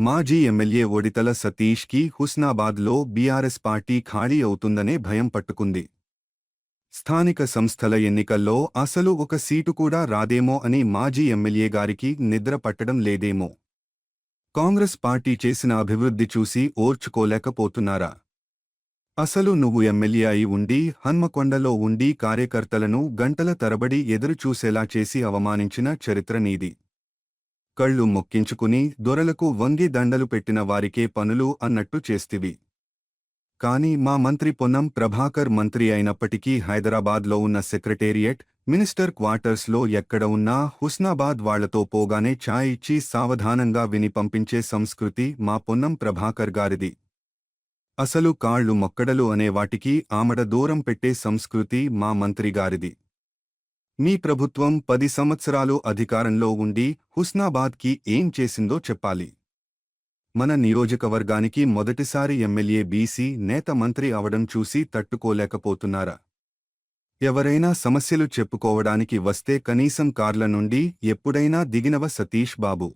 మాజీ ఎమ్మెల్యే ఒడితల సతీష్కి హుస్నాబాద్లో బీఆర్ఎస్ పార్టీ ఖాళీ అవుతుందనే భయం పట్టుకుంది. స్థానిక సంస్థల ఎన్నికల్లో అసలు ఒక సీటు కూడా రాదేమో అని మాజీ ఎమ్మెల్యే గారికి నిద్ర పట్టడం లేదేమో. కాంగ్రెస్ పార్టీ చేసిన అభివృద్ధి చూసి ఓర్చుకోలేకపోతున్నారా? అసలు నువ్వు ఎమ్మెల్యే అయి ఉండి హన్మకొండలో ఉండి కార్యకర్తలను గంటల తరబడి ఎదురుచూసేలా చేసి అవమానించిన చరిత్ర నీది. కళ్ళు మొక్కించుకుని దొరలకు వంగి దండలు పెట్టిన వారికే పనులు అన్నట్టు చేస్తివి. కాని మా మంత్రి పొన్నం ప్రభాకర్ మంత్రి అయినప్పటికీ హైదరాబాద్లో ఉన్న సెక్రటేరియట్ మినిస్టర్ క్వార్టర్స్లో ఎక్కడ ఉన్నా హుస్నాబాద్ వాళ్ళతో పోగానే ఛాయ్ ఇచ్చి సావధానంగా విని పంపించే సంస్కృతి మా పొన్నం ప్రభాకర్ గారిది. అసలు కాళ్ళు మొక్కడలు అనే వాటికి ఆమడ దూరం పెట్టే సంస్కృతి మా మంత్రి గారిది. మీ ప్రభుత్వం పది సంవత్సరాలు అధికారంలో ఉండి హుస్నాబాద్కి ఏం చేసిందో చెప్పాలి. మన నియోజకవర్గానికి మొదటిసారి ఎమ్మెల్యే బీసీ నేత మంత్రి అవడం చూసి తట్టుకోలేకపోతున్నారా? ఎవరైనా సమస్యలు చెప్పుకోవడానికి వస్తే కనీసం కార్ల నుండి ఎప్పుడైనా దిగినవ సతీష్ బాబు.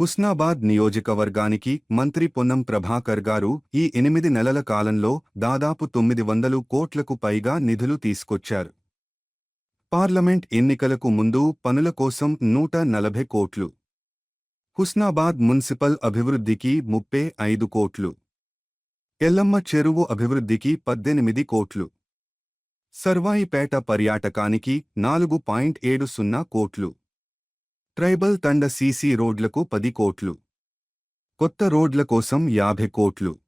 హుస్నాబాద్ నియోజకవర్గానికి మంత్రి పొన్నం ప్రభాకర్ గారు ఈ ఎనిమిది నెలల కాలంలో దాదాపు తొమ్మిది వందలు కోట్లకు పైగా నిధులు తీసుకొచ్చారు. పార్లమెంట్ ఎన్నికలకు ముందు పనుల కోసం నూట నలభై కోట్లు. హుస్నాబాద్ మున్సిపల్ అభివృద్ధికి ముప్పై ఐదు కోట్లు. ఎల్లమ్మ చెరువు అభివృద్ధికి పద్దెనిమిది కోట్లు. సర్వాయిపేట పర్యాటకానికి నాలుగు పాయింట్ ఏడు సున్నా కోట్లు. ట్రైబల్ తండ సీసీ రోడ్లకు పది కోట్లు. కొత్త రోడ్ల కోసం యాభై కోట్లు.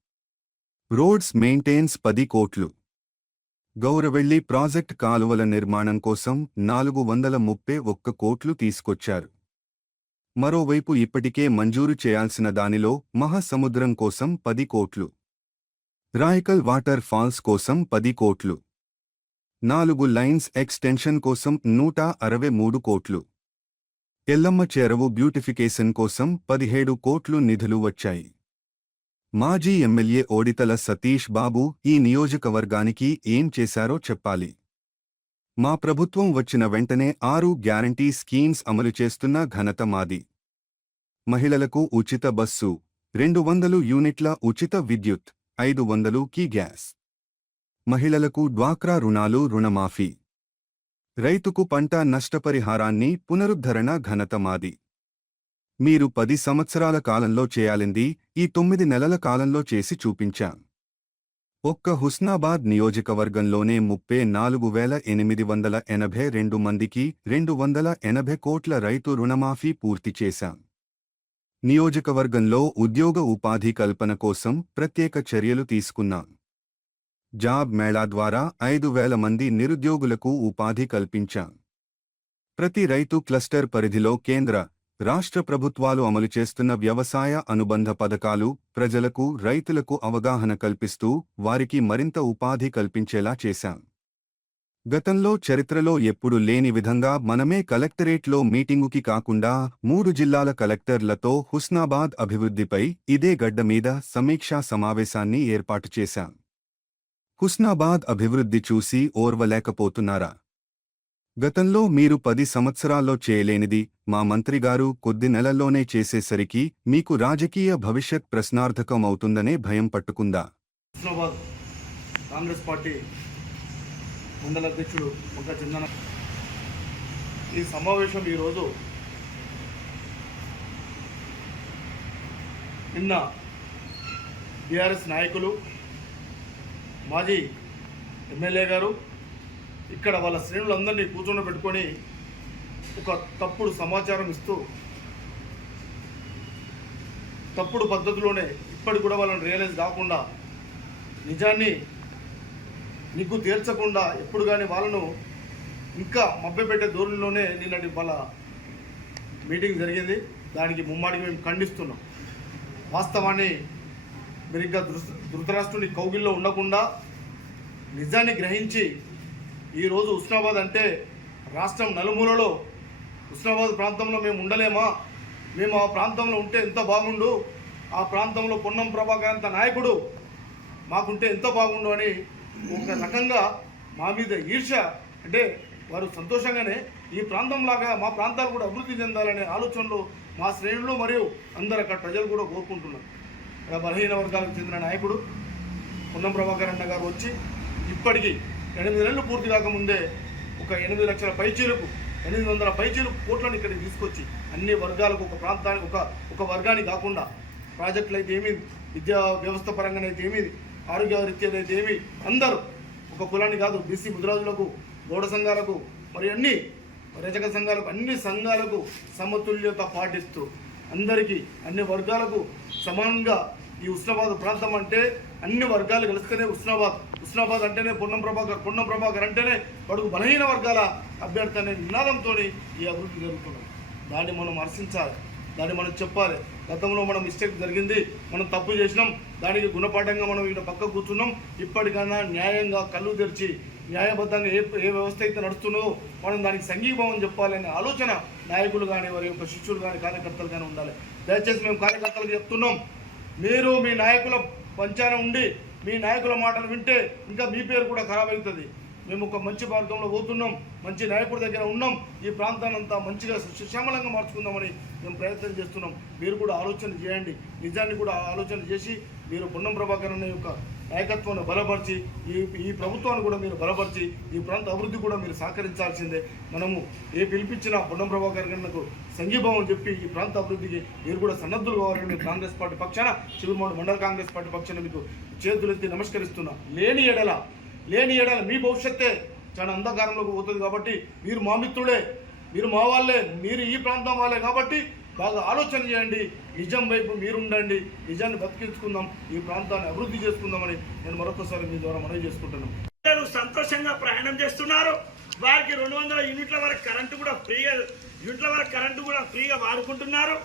రోడ్స్ మెయింటెన్స్ పది కోట్లు. గౌరవెళ్ళి ప్రాజెక్ట్ కాలువల నిర్మాణం కోసం నాలుగు వందల ముప్పై ఒక్క కోట్లు తీసుకొచ్చారు. మరోవైపు ఇప్పటికే మంజూరు చేయాల్సిన దానిలో మహాసముద్రం కోసం పది కోట్లు. రాయకల్ వాటర్ ఫాల్స్ కోసం పది కోట్లు. నాలుగు లైన్స్ ఎక్స్టెన్షన్ కోసం నూట అరవై మూడు కోట్లు. ఎల్లమ్మ చెరవు బ్యూటిఫికేషన్ కోసం పదిహేడు కోట్లు నిధులు వచ్చాయి. మాజీ ఎమ్మెల్యే ఓడితల సతీష్ బాబు ఈ నియోజకవర్గానికి ఏం చేశారో చెప్పాలి. మా ప్రభుత్వం వచ్చిన వెంటనే ఆరు గ్యారంటీ స్కీమ్స్ అమలు చేస్తున్న ఘనత మాది. మహిళలకు ఉచిత బస్సు రెండు వందలు యూనిట్ల ఉచిత విద్యుత్ ఐదు వందలు కీ గ్యాస్. మహిళలకు డ్వాక్రా రుణాలు రుణమాఫీ. రైతుకు పంట నష్టపరిహారాన్ని పునరుద్ధరణ ఘనత మాది. మీరు పది సంవత్సరాల కాలంలో చేయాలింది ఈ తొమ్మిది నెలల కాలంలో చేసి చూపించాం. ఒక్క హుస్నాబాద్ నియోజకవర్గంలోనే ముప్పై నాలుగు వేల ఎనిమిది వందల ఎనభై రెండు మందికి రెండు వందల ఎనభై కోట్ల రైతు రుణమాఫీ పూర్తి చేశాం. నియోజకవర్గంలో ఉద్యోగ ఉపాధి కల్పన కోసం ప్రత్యేక చర్యలు తీసుకున్నాం. జాబ్ మేళా ద్వారా ఐదు వేల మంది నిరుద్యోగులకు ఉపాధి కల్పించాం. ప్రతి రైతు క్లస్టర్ పరిధిలో కేంద్ర రాష్ట్ర ప్రభుత్వాలు అమలు చేస్తున్న వ్యవసాయ అనుబంధ పథకాలు ప్రజలకు రైతులకు అవగాహన కల్పిస్తూ వారికి మరింత ఉపాధి కల్పించేలా చేశాం. గతంలో చరిత్రలో ఎప్పుడు లేని విధంగా మనమే కలెక్టరేట్లో మీటింగుకి కాకుండా మూడు జిల్లాల కలెక్టర్లతో హుస్నాబాద్ అభివృద్ధిపై ఇదే గడ్డ మీద సమీక్షా సమావేశాన్ని ఏర్పాటు చేశాం. హుస్నాబాద్ అభివృద్ధి చూసి ఓర్వలేకపోతున్నారా? గతంలో మీరు పది సంవత్సరాల్లో చేయలేనిది మా మంత్రిగారు కొద్ది నెలల్లోనే చేసేసరికి మీకు రాజకీయ భవిష్యత్ ప్రశ్నార్థకం అవుతుందనే భయం పట్టుకుందా? హుస్నాబాద్ కాంగ్రెస్ పార్టీ మండల అధ్యక్షుడు ఒక చందన. ఈ సమావేశం ఈరోజు నిన్న బీఆర్ఎస్ నాయకులు మాజీ ఎమ్మెల్యే గారు ఇక్కడ వాళ్ళ శ్రేణులందరినీ కూర్చొని పెట్టుకొని ఒక తప్పుడు సమాచారం ఇస్తూ తప్పుడు పద్ధతిలోనే ఇప్పటికి కూడా వాళ్ళని రియలైజ్ కాకుండా నిజాన్ని నిగ్గు తీర్చకుండా ఎప్పుడు కానీ వాళ్ళను ఇంకా మభ్యపెట్టే ధోరణిలోనే నిన్నటి వాళ్ళ మీటింగ్ జరిగింది. దానికి ముమ్మాడికి మేము ఖండిస్తున్నాం. వాస్తవాన్ని మెరుగ్గా దృ ధృతరాష్ట్రుని కౌగిల్లో ఉండకుండా నిజాన్ని గ్రహించి ఈరోజు హుస్నాబాద్ అంటే రాష్ట్రం నలుమూలలో హుస్నాబాద్ ప్రాంతంలో మేము ఉండలేమా? మేము ఆ ప్రాంతంలో ఉంటే ఎంత బాగుండు? ఆ ప్రాంతంలో పొన్నం ప్రభాకర్ అంత నాయకుడు మాకుంటే ఎంత బాగుండు అని ఒక రకంగా మా మీద ఈర్ష. అంటే వారు సంతోషంగానే ఈ ప్రాంతంలాగా మా ప్రాంతాలు కూడా అభివృద్ధి చెందాలనే ఆలోచనలు మా శ్రేణులు మరియు అందరు అక్కడ ప్రజలు కూడా కోరుకుంటున్నారు. ఇక్కడ బలహీన వర్గాలకు చెందిన నాయకుడు పొన్నం ప్రభాకర్ అన్న గారు వచ్చి ఇప్పటికీ ఎనిమిది నెలలు పూర్తి కాకముందే ఒక ఎనిమిది లక్షల పైచీలకు ఎనిమిది వందల పైచీలకు కోట్లను ఇక్కడికి తీసుకొచ్చి అన్ని వర్గాలకు ఒక ప్రాంతానికి ఒక ఒక వర్గానికి కాకుండా ప్రాజెక్టులు అయితే ఏమి విద్యా వ్యవస్థ పరంగానైతే ఏమి ఆరోగ్య రీత్యా అయితే ఏమి అందరూ ఒక కులాన్ని కాదు బీసీ ముద్రాజులకు గౌడ సంఘాలకు మరి అన్ని రజక సంఘాలకు అన్ని సంఘాలకు సమతుల్యత పాటిస్తూ అందరికీ అన్ని వర్గాలకు సమానంగా ఈ ఉస్నాబాద్ ప్రాంతం అంటే అన్ని వర్గాలు కలిస్తేనే ఉస్నాబాద్. ఉస్నాబాద్ అంటేనే పొన్నం ప్రభాకర్ పొన్నం ప్రభాకర్ అంటేనే బడుగు బలహీన వర్గాల అభ్యర్థి అనే నినాదంతో ఈ అభివృద్ధి జరుగుతున్నది. దాన్ని మనం హర్షించాలి దాన్ని మనం చెప్పాలి. గతంలో మనం మిస్టేక్ జరిగింది మనం తప్పు చేసినాం దానికి గుణపాఠంగా మనం ఇక్కడ పక్క కూర్చున్నాం ఇప్పటికైనా న్యాయంగా కళ్ళు తెరిచి న్యాయబద్ధంగా ఏ ఏ వ్యవస్థ అయితే నడుస్తున్నదో మనం దానికి సంఘీభావం చెప్పాలనే ఆలోచన నాయకులు కానీ వారి యొక్క శిష్యులు కానీ కార్యకర్తలు కానీ ఉండాలి. దయచేసి మేము కార్యకర్తలకు చెప్తున్నాం మీరు మీ నాయకుల పంచాన ఉండి మీ నాయకుల మాటలు వింటే ఇంకా మీ పేరు కూడా ఖరాబ్ అవుతుంది. మేము ఒక మంచి మార్గంలో పోతున్నాం మంచి నాయకుడి దగ్గర ఉన్నాం ఈ ప్రాంతాన్ని అంతా మంచిగా సుశ్యామలంగా మార్చుకుందామని మేము ప్రయత్నం చేస్తున్నాం. మీరు కూడా ఆలోచన చేయండి. నిజాన్ని కూడా ఆలోచన చేసి మీరు పొన్నం ప్రభాకర్ అనే యొక్క నాయకత్వాన్ని బలపరిచి ఈ ఈ ప్రభుత్వాన్ని కూడా మీరు బలపరిచి ఈ ప్రాంత అభివృద్ధి కూడా మీరు సహకరించాల్సిందే. మనము ఏ పిలిపించినా పొన్నం ప్రభాకర్ గన్నకు సంఘీభావం చెప్పి ఈ ప్రాంత అభివృద్ధికి మీరు కూడా సన్నద్ధులు కావాలని కాంగ్రెస్ పార్టీ పక్షాన చిరుమూడు మండల కాంగ్రెస్ పార్టీ పక్షాన మీకు చేతులెత్తి నమస్కరిస్తున్నా. లేని ఎడల లేని ఎడల మీ భవిష్యత్తే చాలా అంధకారంలోకి పోతుంది కాబట్టి మీరు మా మిత్రుడే మీరు మా వాళ్ళే మీరు ఈ ప్రాంతం వాళ్ళే కాబట్టి బాగా ఆలోచన చేయండి. నిజం వైపు మీరుండండి. నిజాన్ని బతికించుకుందాం. ఈ ప్రాంతాన్ని అభివృద్ధి చేసుకుందామని నేను మరొకసారి మీ ద్వారా మనవి చేసుకుంటున్నాను. ప్రజలు సంతోషంగా ప్రయాణం చేస్తున్నారు. వారికి రెండు వందల యూనిట్ల వరకు కరెంటు కూడా ఫ్రీగా యూనిట్ల వరకు కరెంటు కూడా ఫ్రీగా వాడుకుంటున్నారు.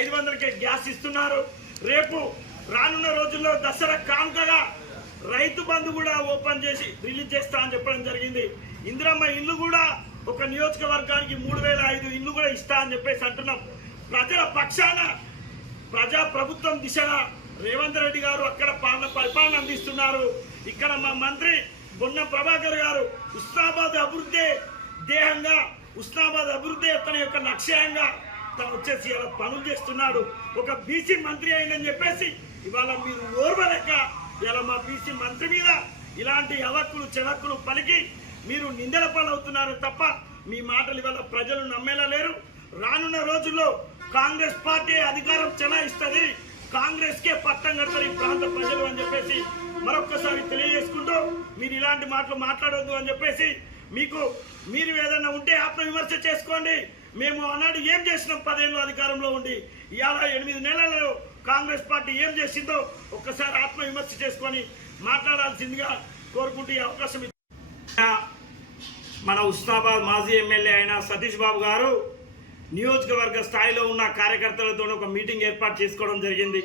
ఐదు వందలకే గ్యాస్ ఇస్తున్నారు. రేపు రానున్న రోజుల్లో దసరా కానుకగా రైతు బంధు కూడా ఓపెన్ చేసి రిలీజ్ చేస్తా అని చెప్పడం జరిగింది. ఇందిరమ్మ ఇల్లు కూడా ఒక నియోజకవర్గానికి మూడు వేల ఐదు ఇల్లు కూడా ఇస్తా అని చెప్పేసి అంటున్నాం. ప్రజల పక్షాన ప్రజా ప్రభుత్వం దిశగా రేవంత్ రెడ్డి గారు అక్కడ పాలన పరిపాలన అందిస్తున్నారు. ఇక్కడ మా మంత్రి బొన్న ప్రభాకర్ గారు ఉస్నాబాద్ అభివృద్ధి దేహంగా ఉస్నాబాద్ అభివృద్ధి తన యొక్క లక్ష్యంగా తను వచ్చేసి ఇలా పనులు చేస్తున్నాడు. ఒక బీసీ మంత్రి అయిందని చెప్పేసి ఇవాళ మీరు ఓర్వలేక ఇలా మా బీసీ మంత్రి మీద ఇలాంటి అవక్కులు చెవక్కులు పలికి మీరు నిందల పాలవుతున్నారు తప్ప మీ మాటలు ఇవాళ ప్రజలు నమ్మేలా లేరు. రానున్న రోజుల్లో కాంగ్రెస్ పార్టీ అధికారం చెలాయిస్తుంది. కాంగ్రెస్ కే పట్టం కడతారు ఈ ప్రాంత ప్రజలు అని చెప్పేసి మరొక్కసారి తెలియజేసుకుంటూ మీరు ఇలాంటి మాటలు మాట్లాడొద్దు అని చెప్పేసి మీకు మీరు ఏదైనా ఉంటే ఆత్మవిమర్శ చేసుకోండి. మేము ఆనాడు ఏం చేసినాం? పదేళ్ళు అధికారంలో ఉండి ఇవాళ ఎనిమిది నెలలలో కాంగ్రెస్ పార్టీ ఏం చేసిందో ఒక్కసారి ఆత్మవిమర్శ చేసుకొని మాట్లాడాల్సిందిగా కోరుకుంటే అవకాశం మన ఉస్నాబాద్ మాజీ ఎమ్మెల్యే అయిన సతీష్ బాబు గారు నియోజకవర్గ స్థాయిలో ఉన్న కార్యకర్తలతో ఒక మీటింగ్ ఏర్పాటు చేసుకోవడం జరిగింది.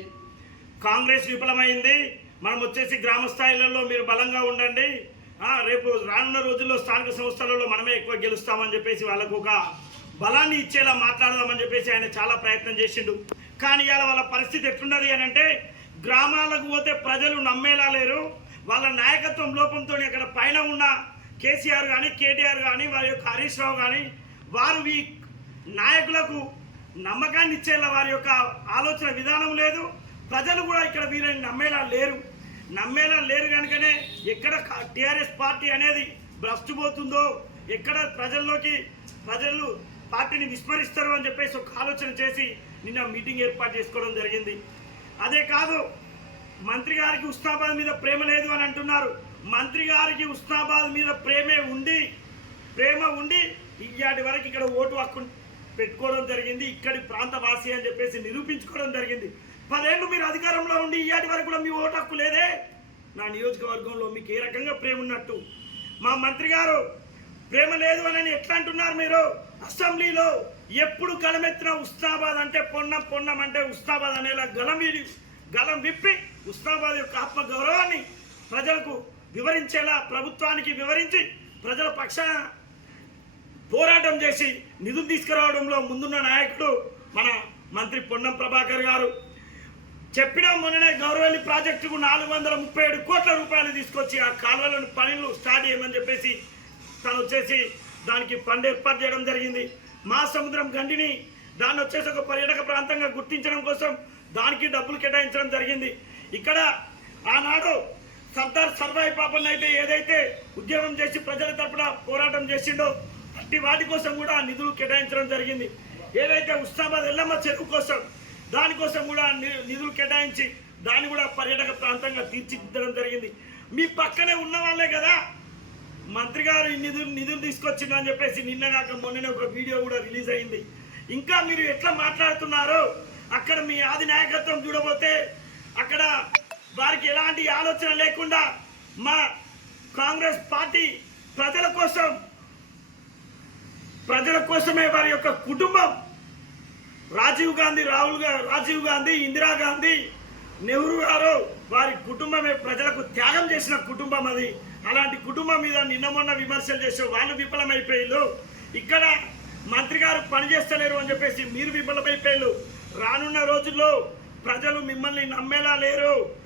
కాంగ్రెస్ విఫలమైంది. మనం వచ్చేసి గ్రామ స్థాయిలలో మీరు బలంగా ఉండండి. రేపు రానున్న రోజుల్లో స్థానిక సంస్థలలో మనమే ఎక్కువ గెలుస్తామని చెప్పేసి వాళ్ళకు ఒక బలాన్ని ఇచ్చేలా మాట్లాడదామని చెప్పేసి ఆయన చాలా ప్రయత్నం చేసిండు. కానీ ఇవాళ వాళ్ళ పరిస్థితి ఎట్లున్నది అని అంటే గ్రామాలకు పోతే ప్రజలు నమ్మేలా లేరు. వాళ్ళ నాయకత్వం లోపంతో అక్కడ పైన ఉన్న కేసీఆర్ కానీ కేటీఆర్ కానీ వారి యొక్క హరీష్ రావు కానీ వారు ఈ నాయకులకు నమ్మకాన్ని ఇచ్చేలా వారి యొక్క ఆలోచన విధానం లేదు. ప్రజలు కూడా ఇక్కడ వీరిని నమ్మేలా లేరు. నమ్మేలా లేరు కనుకనే ఎక్కడ టిఆర్ఎస్ పార్టీ అనేది భ్రష్టుపోతుందో ఎక్కడ ప్రజల్లోకి ప్రజలు పార్టీని విస్మరిస్తారు అని చెప్పేసి ఒక ఆలోచన చేసి నిన్న మీటింగ్ ఏర్పాటు చేసుకోవడం జరిగింది. అదే కాదు మంత్రి గారికి ఉస్నాబాద్ మీద ప్రేమ లేదు అని అంటున్నారు. మంత్రి గారికి ఉస్నాబాద్ మీద ప్రేమే ఉండి ప్రేమ ఉండి ఇయ్యాటి వరకు ఇక్కడ ఓటు హక్కు పెట్టుకోవడం జరిగింది. ఇక్కడి ప్రాంతవాసి అని చెప్పేసి నిరూపించుకోవడం జరిగింది. పదేళ్ళు మీరు అధికారంలో ఉండి ఇవాటి వరకు కూడా మీ ఓటు హక్కు లేదే. నా నియోజకవర్గంలో మీకు ఏ రకంగా ప్రేమ ఉన్నట్టు? మా మంత్రి గారు ప్రేమ లేదు అని ఎట్లా అంటున్నారు మీరు? అసెంబ్లీలో ఎప్పుడు గలమెత్తిన ఉస్నాబాద్ అంటే పొన్నం పొన్నం అంటే ఉస్నాబాద్ అనేలా గలం వీడి గలం విప్పి ఉస్నాబాద్ యొక్క ఆత్మగౌరవాన్ని ప్రజలకు వివరించేలా ప్రభుత్వానికి వివరించి ప్రజల పక్షాన పోరాటం చేసి నిధులు తీసుకురావడంలో ముందున్న నాయకుడు మన మంత్రి పొన్నం ప్రభాకర్ గారు. చెప్పిన మొన్ననే గౌరవల్లి ప్రాజెక్టుకు నాలుగు వందల ముప్పై ఏడు కోట్ల రూపాయలు తీసుకొచ్చి ఆ కాలువలను పనులు స్టార్ట్ చేయమని చెప్పేసి తను వచ్చేసి దానికి ఫండ్ ఏర్పాటు చేయడం జరిగింది. మా సముద్రం గండిని దాన్ని వచ్చేసి ఒక పర్యాటక ప్రాంతంగా గుర్తించడం కోసం దానికి డబ్బులు కేటాయించడం జరిగింది. ఇక్కడ ఆనాడు సర్దార్ సర్వాయి పాపన్ అయితే ఏదైతే ఉద్యమం చేసి ప్రజల తరపున పోరాటం చేసిండో ఇట్టి వాటి కోసం కూడా నిధులు కేటాయించడం జరిగింది. ఏదైతే ఉస్మాబాద్ ఎల్లమ్మ చెరువు కోసం దానికోసం కూడా ని- నిధులు కేటాయించి దాన్ని కూడా పర్యాటక ప్రాంతంగా తీర్చిదిద్దడం జరిగింది. మీ పక్కనే ఉన్న వాళ్ళే కదా. మంత్రి గారు ఈ నిధులు నిధులు తీసుకొచ్చిండు అని చెప్పేసి నిన్న కాక మొన్ననే ఒక వీడియో కూడా రిలీజ్ అయింది. ఇంకా మీరు ఎట్లా మాట్లాడుతున్నారో? అక్కడ మీ ఆది నాయకత్వం చూడబోతే అక్కడ వారికి ఎలాంటి ఆలోచన లేకుండా మా కాంగ్రెస్ పార్టీ ప్రజల కోసం ప్రజల కోసమే వారి యొక్క కుటుంబం. రాజీవ్ గాంధీ రాహుల్ గా- రాజీవ్ గాంధీ ఇందిరాగాంధీ నెహ్రూ గారు వారి కుటుంబమే ప్రజలకు త్యాగం చేసిన కుటుంబం అది. అలాంటి కుటుంబం మీద నిన్న మొన్న విమర్శలు చేసే వాళ్ళు విఫలమైపోయారు ఇక్కడ మంత్రి గారు పనిచేస్తలేరు అని చెప్పేసి మీరు విఫలమైపోయారు రానున్న రోజుల్లో ప్రజలు మిమ్మల్ని నమ్మేలా లేరు.